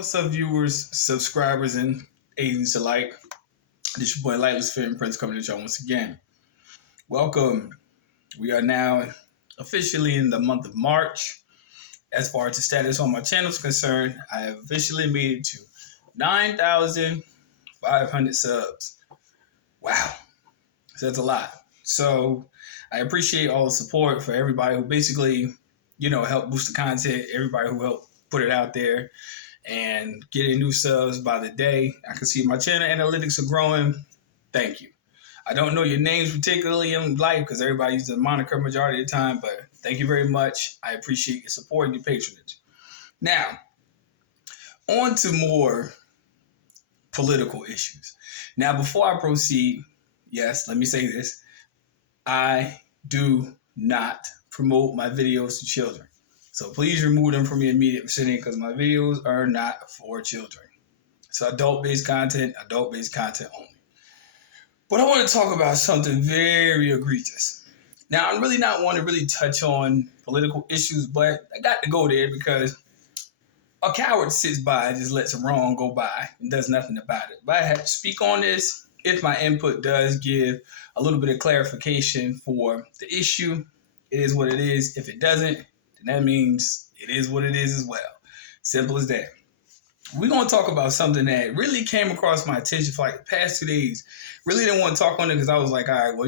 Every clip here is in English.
What's up, viewers, subscribers, and agents alike? This your boy, Luciferian Prince, coming to y'all once again. Welcome. We are now officially in the month of March. As far as the status on my channel is concerned, I have officially made it to 9,500 subs. Wow, that's a lot. So I appreciate all the support for everybody who basically, helped boost the content, everybody who helped put it out there and getting new subs by the day. I can see my channel analytics are growing. Thank you. I don't know your names particularly in life because everybody uses a moniker majority of the time, but thank you very much. I appreciate your support and your patronage. Now, on to more political issues. Now, before I proceed, yes, let me say this. I do not promote my videos to children. So please remove them from your immediate vicinity because my videos are not for children. It's adult-based content only. But I want to talk about something very egregious. Now, I'm really not one to really touch on political issues, but I got to go there because a coward sits by and just lets a wrong go by and does nothing about it. But I have to speak on this if my input does give a little bit of clarification for the issue. It is what it is. If it doesn't, then that means it is what it is as well. Simple as that. We're going to talk about something that really came across my attention for like the past 2 days. Really didn't want to talk on it because I was like, all right, well,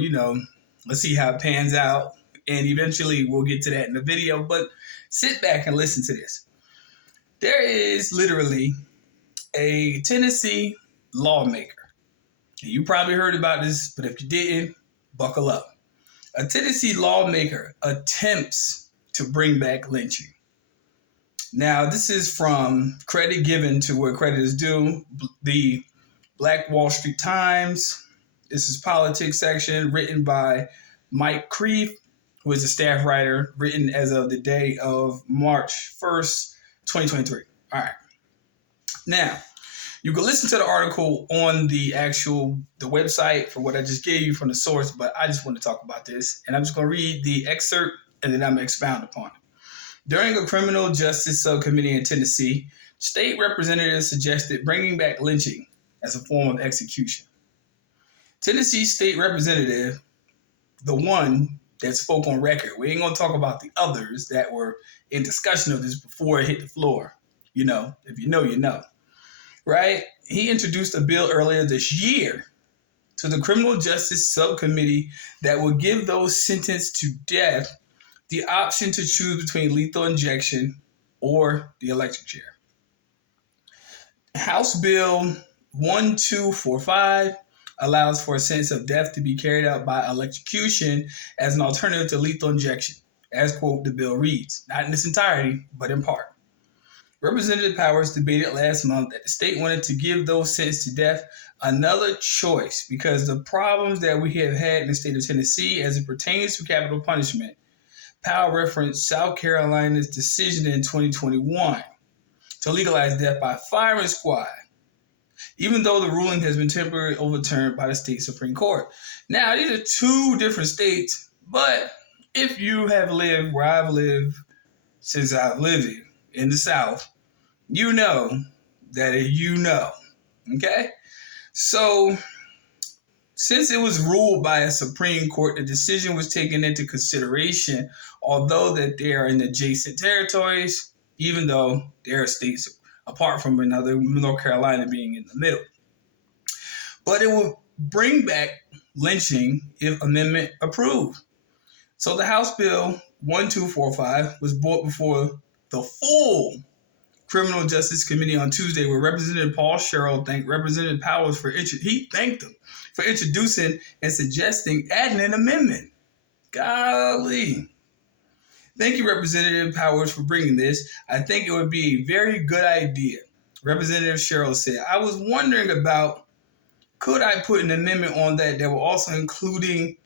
let's see how it pans out. And eventually we'll get to that in the video. But sit back and listen to this. There is literally a Tennessee lawmaker. You probably heard about this, but if you didn't, buckle up. A Tennessee lawmaker attempts to bring back lynching. Now, this is from credit given to where credit is due. The Black Wall Street Times. This is politics section written by Mike Creef, who is a staff writer, written as of the day of March 1st, 2023. All right. Now, you can listen to the article on the website for what I just gave you from the source, but I just want to talk about this. And I'm just going to read the excerpt and then I'm going to expound upon it. During a criminal justice subcommittee in Tennessee, state representatives suggested bringing back lynching as a form of execution. Tennessee state representative, the one that spoke on record, we ain't going to talk about the others that were in discussion of this before it hit the floor. If you know, you know. Right? He introduced a bill earlier this year to the Criminal Justice Subcommittee that would give those sentenced to death the option to choose between lethal injection or the electric chair. House Bill 1245 allows for a sentence of death to be carried out by electrocution as an alternative to lethal injection, as, quote, the bill reads. Not in its entirety, but in part. Representative Powers debated last month that the state wanted to give those sentenced to death another choice because the problems that we have had in the state of Tennessee as it pertains to capital punishment. Powell referenced South Carolina's decision in 2021 to legalize death by firing squad, even though the ruling has been temporarily overturned by the state Supreme Court. Now, these are two different states, but if you have lived where I've lived since I've lived in the South, you know that okay? So, since it was ruled by a Supreme Court, the decision was taken into consideration, although that they are in adjacent territories, even though there are states apart from another, North Carolina being in the middle. But it will bring back lynching if amendment approved. So the House Bill 1245 was brought before the full Criminal Justice Committee on Tuesday, where Representative Paul Sherrill thanked Representative Powers for introducing and suggesting adding an amendment. Golly. Thank you, Representative Powers, for bringing this. I think it would be a very good idea. Representative Sherrill said, I was wondering about, could I put an amendment on that will also including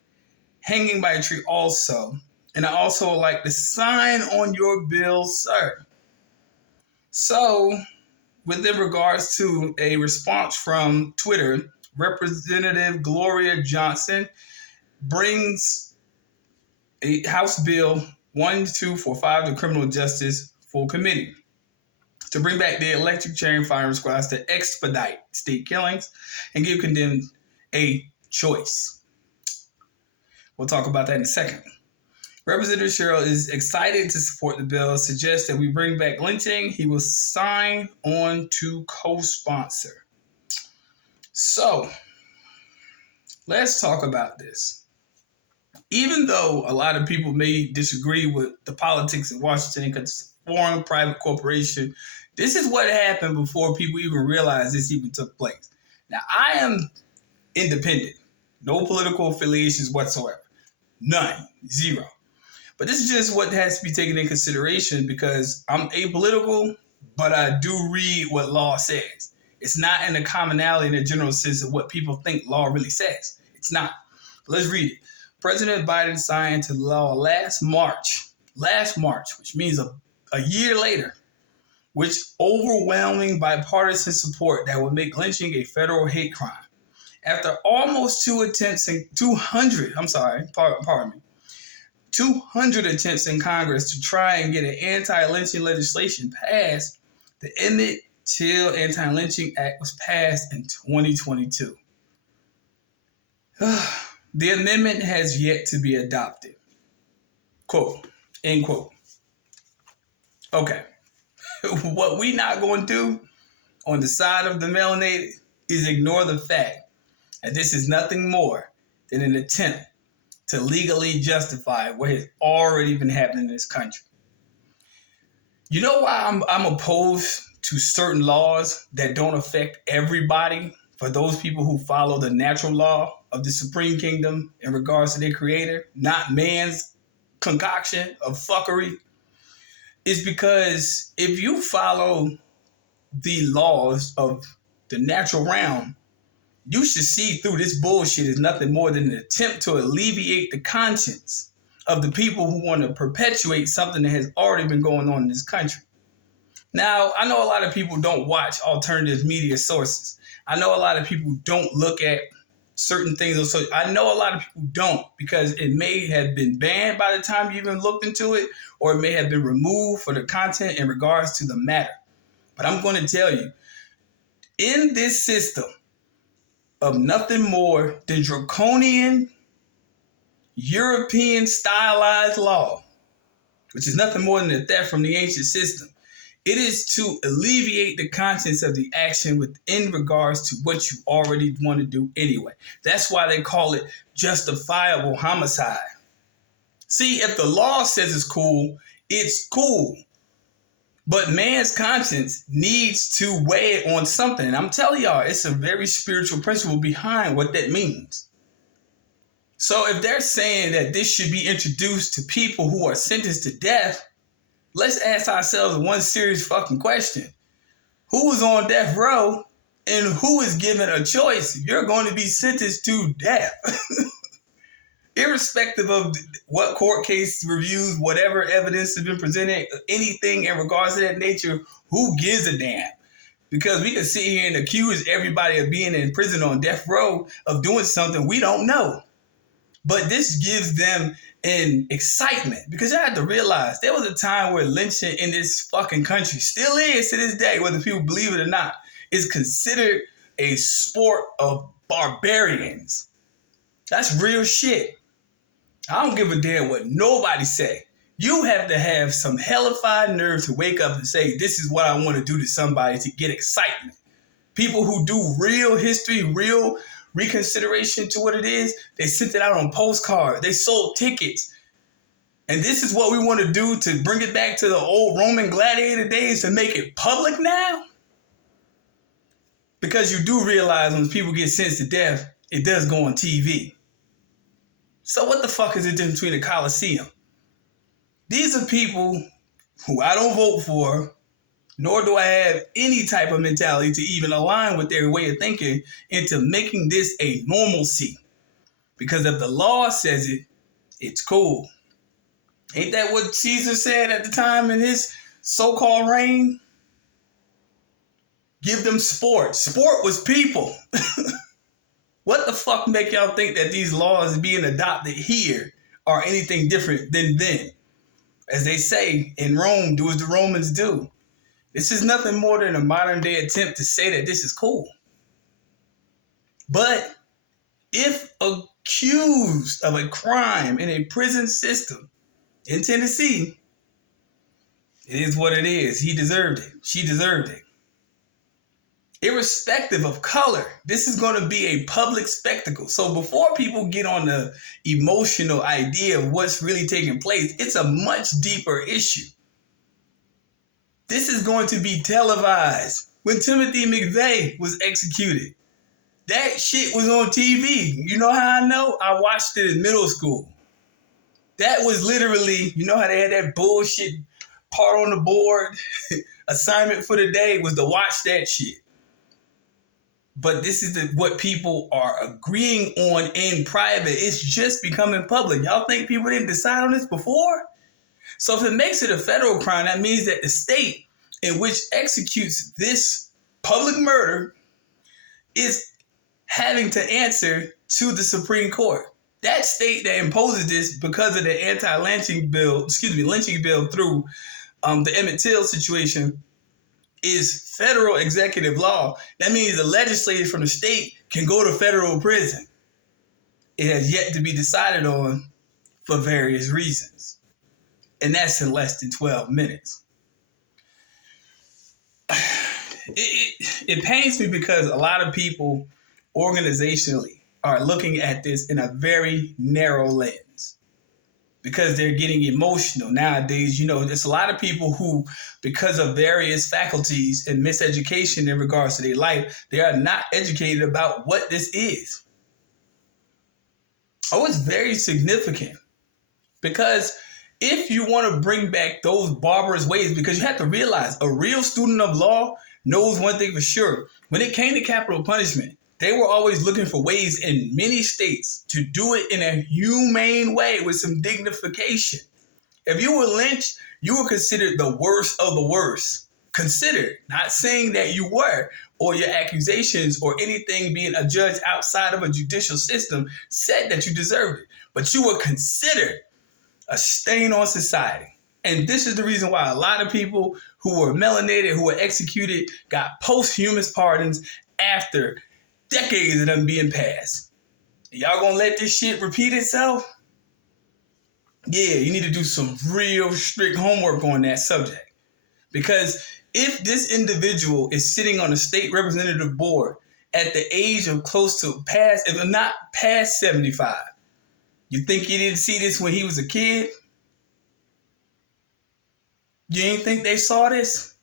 hanging by a tree also? And I also would like to sign on your bill, sir. So, within regards to a response from Twitter, Representative Gloria Johnson brings a House Bill 1245 to Criminal Justice Full Committee. to bring back the electric chair and firing squads to expedite state killings and give condemned a choice. We'll talk about that in a second. Representative Sherrill is excited to support the bill, suggests that we bring back lynching. He will sign on to co-sponsor. So, let's talk about this. Even though a lot of people may disagree with the politics in Washington because it's a foreign private corporation, this is what happened before people even realized this even took place. Now, I am independent. No political affiliations whatsoever. None. Zero. But this is just what has to be taken in consideration because I'm apolitical, but I do read what law says. It's not in the commonality in the general sense of what people think law really says. It's not. Let's read it. President Biden signed into law last March, which means a year later, which overwhelming bipartisan support that would make lynching a federal hate crime. After almost 200 attempts in Congress to try and get an anti-lynching legislation passed, the Emmett Till Anti-Lynching Act was passed in 2022. The amendment has yet to be adopted. Quote, end quote. Okay. What we not going to do on the side of the melanated is ignore the fact that this is nothing more than an attempt to legally justify what has already been happening in this country. You know why I'm opposed to certain laws that don't affect everybody for those people who follow the natural law of the Supreme Kingdom in regards to their creator, not man's concoction of fuckery, is because if you follow the laws of the natural realm, you should see through this bullshit as nothing more than an attempt to alleviate the conscience of the people who want to perpetuate something that has already been going on in this country. Now, I know a lot of people don't watch alternative media sources. I know a lot of people don't look at certain things. So I know a lot of people don't because it may have been banned by the time you even looked into it, or it may have been removed for the content in regards to the matter. But I'm going to tell you, in this system of nothing more than draconian European stylized law, which is nothing more than a theft from the ancient system, it is to alleviate the contents of the action within regards to what you already want to do anyway. That's why they call it justifiable homicide. See, if the law says it's cool, it's cool. But man's conscience needs to weigh it on something. And I'm telling y'all, it's a very spiritual principle behind what that means. So if they're saying that this should be introduced to people who are sentenced to death, let's ask ourselves one serious fucking question. Who is on death row and who is given a choice? You're going to be sentenced to death. Irrespective of what court case reviews, whatever evidence has been presented, anything in regards to that nature, who gives a damn? Because we can sit here and accuse everybody of being in prison on death row of doing something we don't know. But this gives them an excitement because you have to realize there was a time where lynching in this fucking country still is to this day, whether people believe it or not, is considered a sport of barbarians. That's real shit. I don't give a damn what nobody say. You have to have some hellified nerve to wake up and say, this is what I want to do to somebody to get excitement. People who do real history, real reconsideration to what it is, they sent it out on postcards. They sold tickets. And this is what we want to do to bring it back to the old Roman gladiator days to make it public now? Because you do realize when people get sentenced to death, it does go on TV. So what the fuck is the difference between a Coliseum? These are people who I don't vote for, nor do I have any type of mentality to even align with their way of thinking into making this a normalcy. Because if the law says it, it's cool. Ain't that what Caesar said at the time in his so-called reign? Give them sport. Sport was people. What the fuck make y'all think that these laws being adopted here are anything different than then? As they say in Rome, do as the Romans do. This is nothing more than a modern day attempt to say that this is cool. But if accused of a crime in a prison system in Tennessee, it is what it is. He deserved it. She deserved it. Irrespective of color, this is going to be a public spectacle. So before people get on the emotional idea of what's really taking place, it's a much deeper issue. This is going to be televised. When Timothy McVeigh was executed, that shit was on TV. You know how I know? I watched it in middle school. That was literally, you know how they had that bullshit part on the board? Assignment for the day was to watch that shit. But this is what people are agreeing on in private. It's just becoming public. Y'all think people didn't decide on this before? So if it makes it a federal crime, that means that the state in which executes this public murder is having to answer to the Supreme Court. That state that imposes this because of the anti-lynching bill, lynching bill through the Emmett Till situation is federal executive law. That means the legislators from the state can go to federal prison. It has yet to be decided on for various reasons. And that's in less than 12 minutes. It pains me because a lot of people organizationally are looking at this in a very narrow lens because they're getting emotional nowadays. You know, there's a lot of people who, because of various faculties and miseducation in regards to their life, they are not educated about what this is. Oh, it's very significant because if you want to bring back those barbarous ways, because you have to realize a real student of law knows one thing for sure. When it came to capital punishment, they were always looking for ways in many states to do it in a humane way with some dignification. If you were lynched, you were considered the worst of the worst. Considered, not saying that you were, or your accusations or anything being adjudged outside of a judicial system said that you deserved it. But you were considered a stain on society. And this is the reason why a lot of people who were melanated, who were executed, got posthumous pardons after decades of them being passed. Y'all gonna let this shit repeat itself? Yeah, you need to do some real strict homework on that subject. Because if this individual is sitting on a state representative board at the age of close to past, if not past 75, you think he didn't see this when he was a kid? You ain't think they saw this?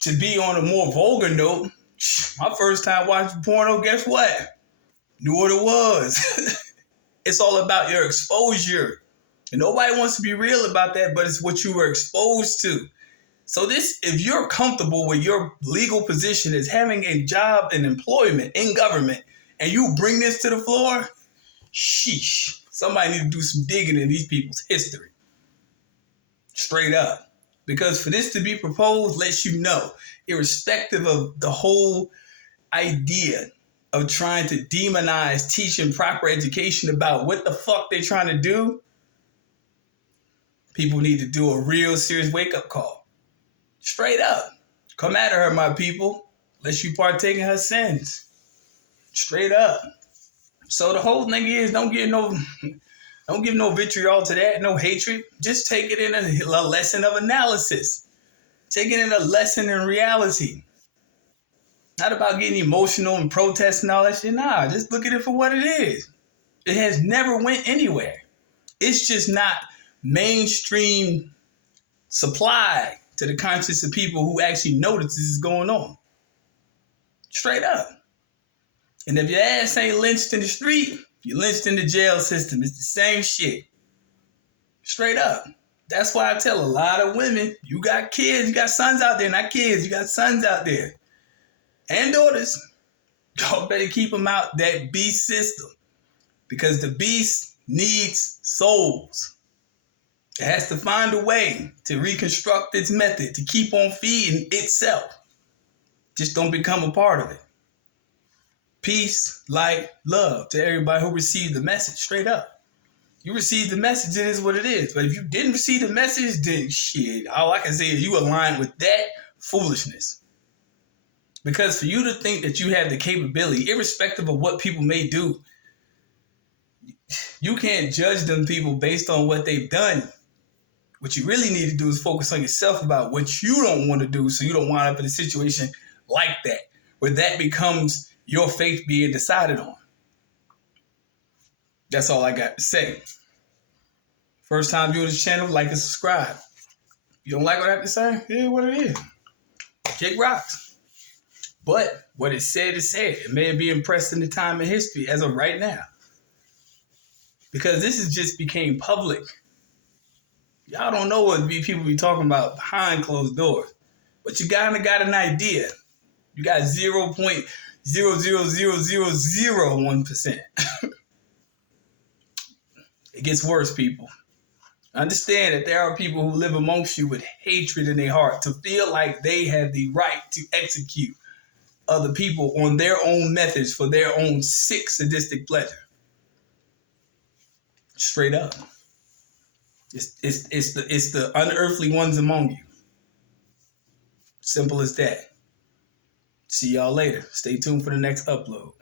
To be on a more vulgar note, my first time watching porno, guess what? Knew what it was. It's all about your exposure. And nobody wants to be real about that, but it's what you were exposed to. So this, if you're comfortable with your legal position as having a job and employment in government, and you bring this to the floor, sheesh. Somebody need to do some digging in these people's history. Straight up. Because for this to be proposed lets you know, irrespective of the whole idea of trying to demonize teaching proper education about what the fuck they're trying to do, people need to do a real serious wake-up call. Straight up. Come at her, my people, lest you partake in her sins. Straight up. So the whole thing is, don't give no vitriol to that, no hatred. Just take it in a lesson of analysis. Take it in a lesson in reality. Not about getting emotional and protesting and all that shit. Nah, just look at it for what it is. It has never went anywhere. It's just not mainstream supply to the conscience of people who actually know that this is going on. Straight up. And if your ass ain't lynched in the street, you're lynched in the jail system. It's the same shit. Straight up. That's why I tell a lot of women, you got kids, you got sons out there. Not kids, you got sons out there. And daughters. Y'all better keep them out that beast system. Because the beast needs souls. It has to find a way to reconstruct its method, to keep on feeding itself. Just don't become a part of it. Peace, light, love to everybody who received the message. Straight up. You received the message, it is what it is. But if you didn't receive the message, then shit, all I can say is you align with that foolishness. Because for you to think that you have the capability, irrespective of what people may do, you can't judge them people based on what they've done. What you really need to do is focus on yourself about what you don't want to do so you don't wind up in a situation like that, where that becomes your faith being decided on. That's all I got to say. First time viewing this channel, like and subscribe. You don't like what I have to say? Yeah, what it is. Jake rocks. But what it said is said. It may be impressed in the time in history as of right now. Because this has just became public. Y'all don't know what people be talking about behind closed doors. But you kind of got an idea. You got 0.0000001%. It gets worse, people. Understand that there are people who live amongst you with hatred in their heart to feel like they have the right to execute other people on their own methods for their own sick, sadistic pleasure. Straight up. It's the unearthly ones among you. Simple as that. See y'all later. Stay tuned for the next upload.